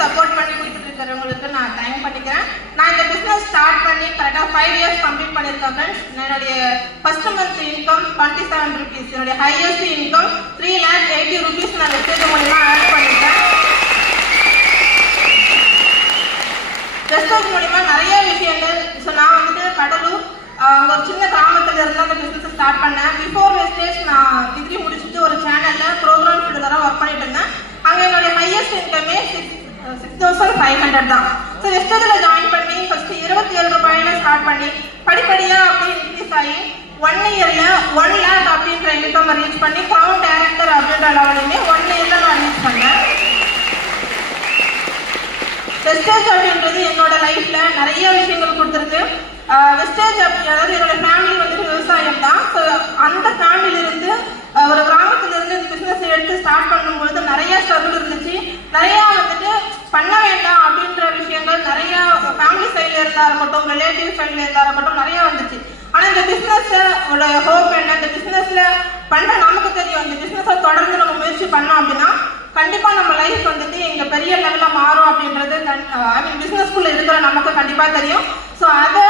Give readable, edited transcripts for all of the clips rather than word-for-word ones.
Support பண்ணி கொடுத்துட்டு இருக்கிறவங்களுக்கு நான் தேங்க் பண்ணிக்கிறேன். நான் இந்த பிசினஸ் ஸ்டார்ட் பண்ணி கரெக்டாக 5 இயர்ஸ் கம்ப்ளீட் பண்ணியிருக்கேன் ஃப்ரெண்ட்ஸ். என்னுடைய ஃபர்ஸ்ட் மந்த் இன்கம் 27 rupees, என்னுடைய ஹையஸ்ட் இன்கம் 3,80,000 rupees நான் வெஸ்டேஜ் மூலியமாக ஆட் பண்ணியிருக்கேன். வெஸ்டேஜ் மூலியமாக நிறைய விஷயங்கள். ஸோ நான் வந்துட்டு கடலூர் அங்கே ஒரு சின்ன கிராமத்தில் இருந்து அந்த பிஸ்னஸ் ஸ்டார்ட் பண்ணேன். பிஃபோர் வெஸ்டேஜ் நான் டிகிரி முடிச்சுட்டு ஒரு சேனலில் ப்ரோக்ராம் ஃபீல்டராக ஒர்க் பண்ணிட்டு இருந்தேன். அங்கே என்னுடைய ஹையஸ்ட் இன்கமே 6,500 தான். ஸோ வெஸ்டேஜில் ஜாயின் பண்ணி ஃபர்ஸ்ட் 27 ரூபாயில ஸ்டார்ட் பண்ணி படிப்படியாக அப்படியே இன்க்ரீஸ் ஆகி 1 இயர்ல 1 lakh அப்படின்ற இன்கம் ரீச் பண்ணி கிரவுன் டைரக்டர் அப்படின்ற லெவலுமே 1 இயர்ல நான் ரீச் பண்ணேன். வெஸ்டேஜ் அப்படின்றது என்னோட லைஃப்ல நிறைய விஷயங்கள் கொடுத்துருக்கு. வெஸ்டேஜ் அதாவது என்னோட ஃபேமிலி வந்துட்டு விவசாயம் தான். ஸோ அந்த ஃபேமிலியிலிருந்து ஒரு கிராமத்திலிருந்து இந்த பிஸ்னஸ் எடுத்து ஸ்டார்ட் பண்ணும்பொழுது நிறைய ஸ்ட்ரகிள் இருந்துச்சு. நிறைய வந்துட்டு பண்ண வேண்டாம் அப்படின்ற விஷயங்கள் நிறைய ஃபேமிலி சைட்ல இருந்தா இருக்கட்டும், ரிலேட்டிவ் சைட்ல இருந்தா இருக்கட்டும் நிறைய வந்துச்சு. ஆனா இந்த பிஸ்னஸோட ஹோப் என்ன, இந்த பிஸ்னஸ்ல பண்ற நமக்கு தெரியும். இந்த பிஸ்னஸை தொடர்ந்து நம்ம முயற்சி பண்ணோம் அப்படின்னா கண்டிப்பா நம்ம லைஃப் வந்துட்டு எங்க பெரிய லெவல்ல மாறும் அப்படின்றது பிசினஸ்குள்ள இருக்கிற நமக்கு கண்டிப்பா தெரியும். ஸோ அதை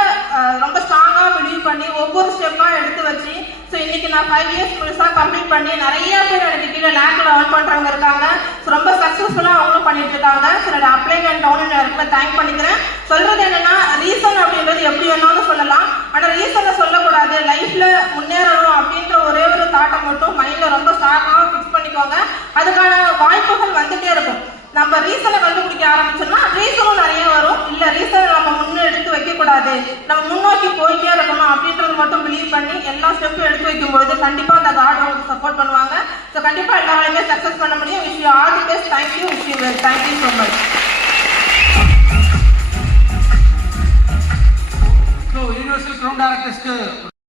ரொம்ப ஸ்ட்ராங்கா பிலீவ் பண்ணி ஒவ்வொரு ஸ்டெப்பா எடுத்து வச்சு ஸோ இன்னைக்கு நான் 5 இயர்ஸ் முழுசா கம்ப்ளீட் பண்ணி நிறைய பேர் எனக்கு கீழே லேக்ல ஏர்ன் பண்றவங்க இருக்காங்க. ஸோ ரொம்ப சக்சஸ்ஃபுல்லா அவங்களும் பண்ணிட்டு இருக்காங்க. ஸோ என்னோட அப்ளைங் அண்ட் டவுன் எனக்கு தேங்க் பண்ணிக்கிறேன். சொல்றது என்னன்னா ரீசன் அப்படின்றது எப்படி வேணாலும் சொல்லலாம், ஆனா ரீசனை சொல்லக்கூடாது. லைஃப்ல முன்னேறணும் அப்படின்ற ஒரே ஒரு தாட்டை மட்டும் மைண்ட்ல ரொம்ப ஸ்ட்ராங்கா ஃபிக்ஸ் பண்ணிக்கோங்க. அதுக்கான வாய்ப்புகள் வந்துட்டே இருக்கும். நம்ம ரீசனை கண்டுபிடிக்க ஆரம்பிச்சோம்னா ரீசனும் நிறைய வரும். இல்ல ரீசனை நம்ம முன்னெடுத்து வைக்க கூடாது, நம்ம முன்னோக்கி போயிட்டே இருக்கணும் அப்படின்றது மட்டும் பிலீவ் பண்ணி எல்லா ஸ்டெப்பும் எடுத்து வைக்கும் பொழுது கண்டிப்பா அந்த காட் உங்களுக்கு சப்போர்ட் பண்ணுவாங்க. ஸோ கண்டிப்பா எல்லாருமே சக்சஸ் பண்ண முடியும். Wish you all the best. Thank you. Wish you well. Thank you so much. So universal ground டைரக்டர்ஸ்க்கு